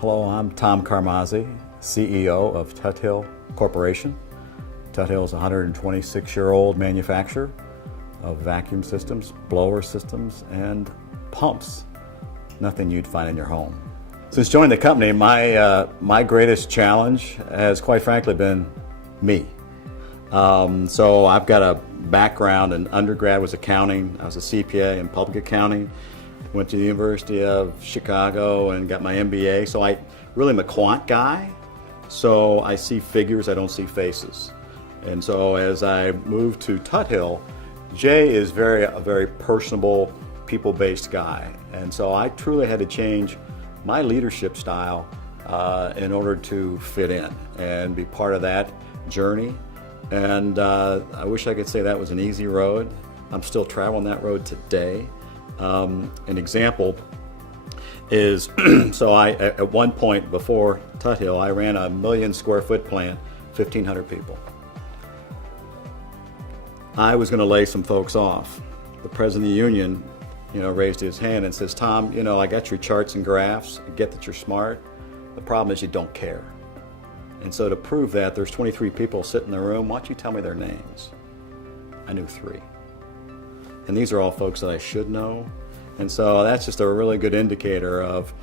Hello, I'm Tom Carmazzi, CEO of Tuthill Corporation. Tuthill is a 126-year-old manufacturer of vacuum systems, blower systems, and pumps. Nothing you'd find in your home. Since joining the company, my greatest challenge has quite frankly been me. So I've got a background in undergrad was accounting. I was a CPA in public accounting. Went to the University of Chicago and got my MBA. So I really am a quant guy. So I see figures, I don't see faces. And so as I moved to Tuthill, Jay is a very personable, people-based guy. And so I truly had to change my leadership style in order to fit in and be part of that journey. And I wish I could say that was an easy road. I'm still traveling that road today. An example is, so at one point before Tuthill, I ran a 1 million square foot plant, 1,500 people. I was going to lay some folks off. The president of the union, raised his hand and says, "Tom, I got your charts and graphs. I get that you're smart. The problem is you don't care." And so to prove that, there's 23 people sitting in the room. Why don't you tell me their names? I knew 3. And these are all folks that I should know. And so that's just a really good indicator of,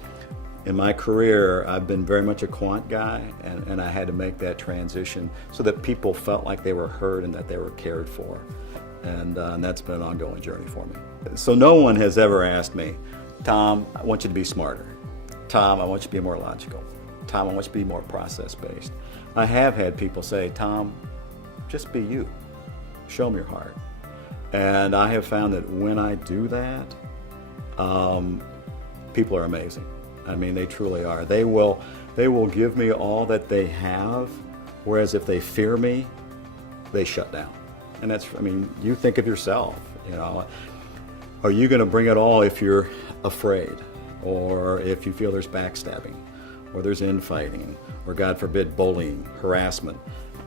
in my career, I've been very much a quant guy, and I had to make that transition so that people felt like they were heard and that they were cared for. And that's been an ongoing journey for me. So no one has ever asked me, "Tom, I want you to be smarter. Tom, I want you to be more logical. Tom, I want you to be more process-based." I have had people say, "Tom, just be you. Show me your heart." And I have found that when I do that, people are amazing. I mean, they truly are. They will give me all that they have, whereas if they fear me, they shut down. And you think of yourself, Are you going to bring it all if you're afraid, or if you feel there's backstabbing, or there's infighting, or God forbid, bullying, harassment?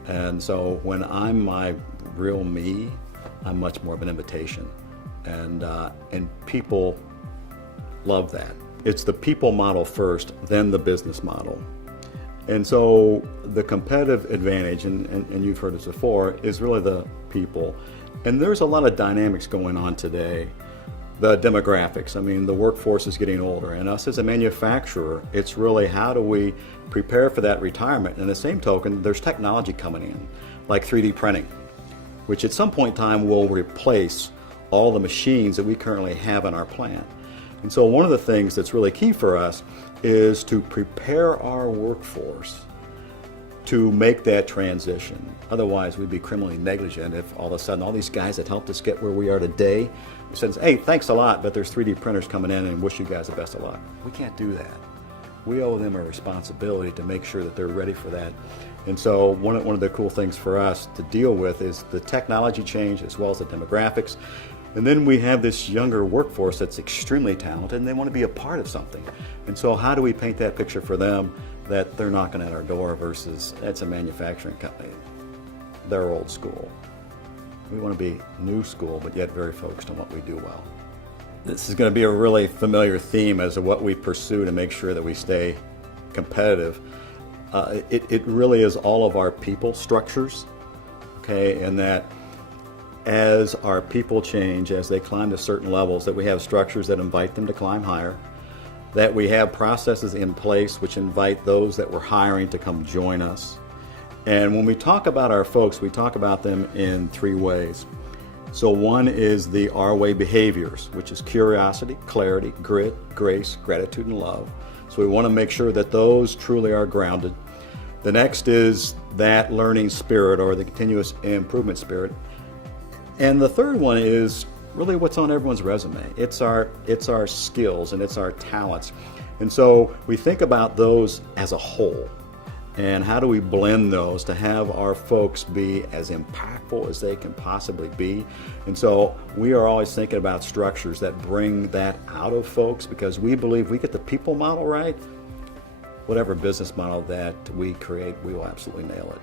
And so when I'm my real me, I'm much more of an invitation, and people love that. It's the people model first, then the business model. And so the competitive advantage, and you've heard this before, is really the people. And there's a lot of dynamics going on today. The demographics, the workforce is getting older, and us as a manufacturer, it's really how do we prepare for that retirement? And the same token, there's technology coming in, like 3D printing, which at some point in time will replace all the machines that we currently have in our plant. And so one of the things that's really key for us is to prepare our workforce to make that transition. Otherwise, we'd be criminally negligent if all of a sudden all these guys that helped us get where we are today says, "Hey, thanks a lot, but there's 3D printers coming in and wish you guys the best of luck." We can't do that. We owe them a responsibility to make sure that they're ready for that. And so one of the cool things for us to deal with is the technology change as well as the demographics. And then we have this younger workforce that's extremely talented, and they want to be a part of something. And so how do we paint that picture for them that they're knocking at our door versus that's a manufacturing company? They're old school. We want to be new school, but yet very focused on what we do well. This is going to be a really familiar theme as to what we pursue to make sure that we stay competitive. It really is all of our people structures, okay, and that as our people change, as they climb to certain levels, that we have structures that invite them to climb higher, that we have processes in place which invite those that we're hiring to come join us. And when we talk about our folks, we talk about them in 3 ways. So one is the our way behaviors, which is curiosity, clarity, grit, grace, gratitude, and love. So we want to make sure that those truly are grounded. The next is that learning spirit, or the continuous improvement spirit. And the third one is really what's on everyone's resume. It's our skills and it's our talents. And so we think about those as a whole. And how do we blend those to have our folks be as impactful as they can possibly be? And so we are always thinking about structures that bring that out of folks, because we believe we get the people model right, whatever business model that we create, we will absolutely nail it.